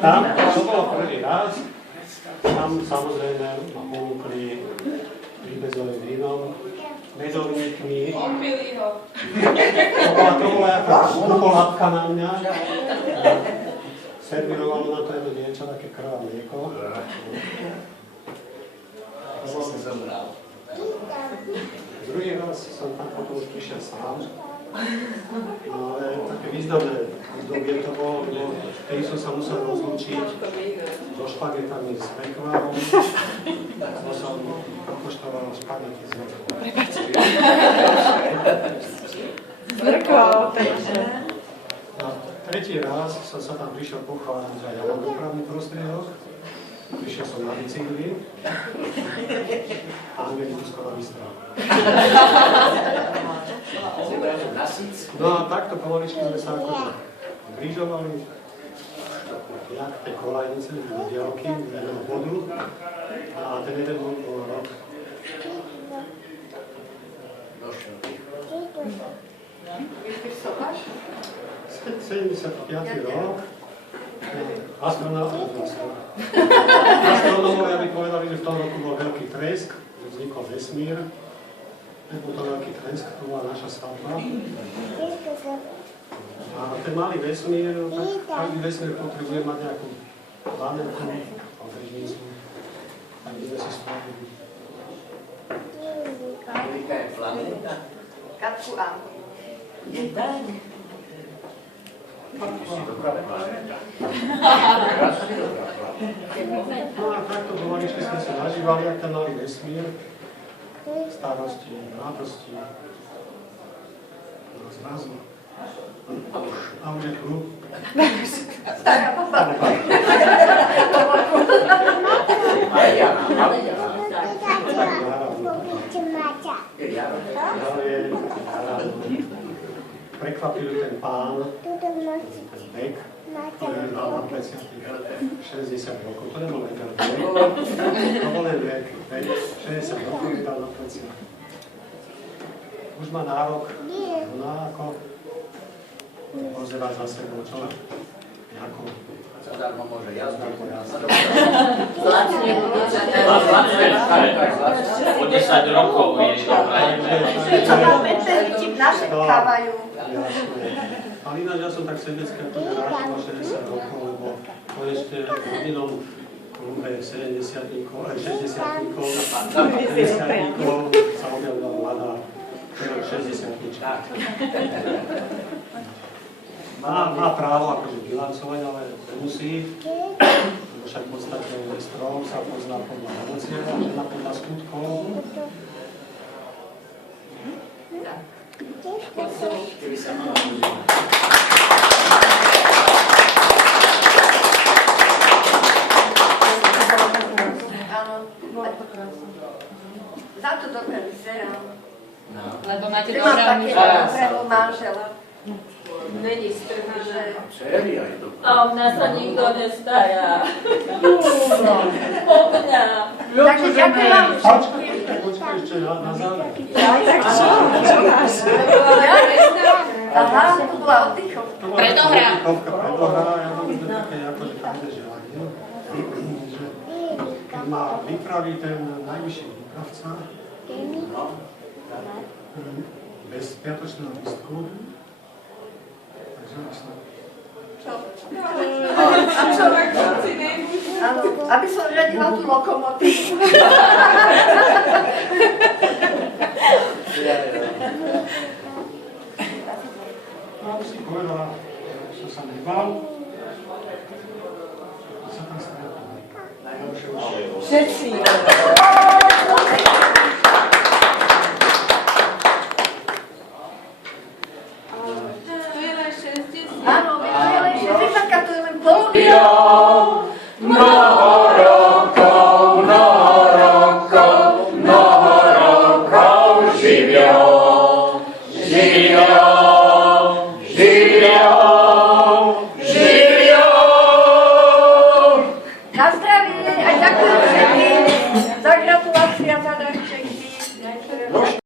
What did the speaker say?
Tam, to bolo prvý raz. Tam samozrejme ma ponúkli príbezovým vínom, medovníkmi. Opili ho. To bola ako pohľadka na mňa. Servírovalo na to jedno dievča také krv a mlieko. Druhý raz som tam potom už prišiel sám. No ale také významné obdobie to bolo, lebo vtedy som sa musel rozlúčiť so špagetami s mekvárom. Som pokoštoval špagety s mekvárom. S mekvárom. No, tretí raz som sa tam prišiel pochváliť, že ja mám dopravný prostriedok. Prišiel som na bicykli a Angeli tu skoro vystrál. No a takto pomaličky sme sa akože križovali, jak tie kolajnice, diaľky, jedného bodu a ten jeden bod bol rok. 75. rok. Astronómovia by povedali, že v tom roku bol veľký tresk, že vznikol vesmír. Nebol to veľký tresk, to bola naša svadba. A ten malý vesmír, tak každý vesmír potrebuje mať nejakú planetu, okrežnicu. Tak by sme si spravili. Amerika je planeta. Katku A. Je tak. No a takto pomaličky sme si nažívali, jak ten malý vesmír, starosti, radosti, zrazu. A už je tu. Stará baba. Prekvapil ten pán, ten vek, ktorý mal na pleciach 60 rokov. To nebol vek, to bol len vek, 60 rokov mi dal na pleciach. Už má nárok na ako pozerať za sebou, čo? Ako Zadarmo môže jazdať. Zlatne. O 10 rokov je to Čo máme ten naše kávajú. Ale ináč ja som tak sebecké rád o 60 rokov, lebo to ešte v hodinom klube 70-tníkov, aj 60-tníkov, 50-tníkov sa objavila mladá 60-tníčka. Má právo akože bilancovať, ale nemusí. Však v podstate strom sa pozná podľa ovocia, žena podľa skutkov. Keby sa mala ľudia. Áno. Za to dobre vyzerám. Lebo máte Ty mám dobrého takého manžela. Není strhané. Čeri aj to. A o mňa sa nikto nestará. O mňa. Takže ďakujem vám. Počkaj ešte na záver. Tak čo? Čo máš? Aha, to bola oddychovka. Predohra. Predohra, ja mám také akože každé želanie, že keď ma vypraví ten najvyšší výpravca, bez spiatočného lístku, takže myslím. A človek si nemôže. Áno, aby som radila tú lokomotívu. No, si povedala, že som sa nebal, a sa tam stretli. Najhoršie už je. Všetci. Áno, my to je len 60, to je len polovina.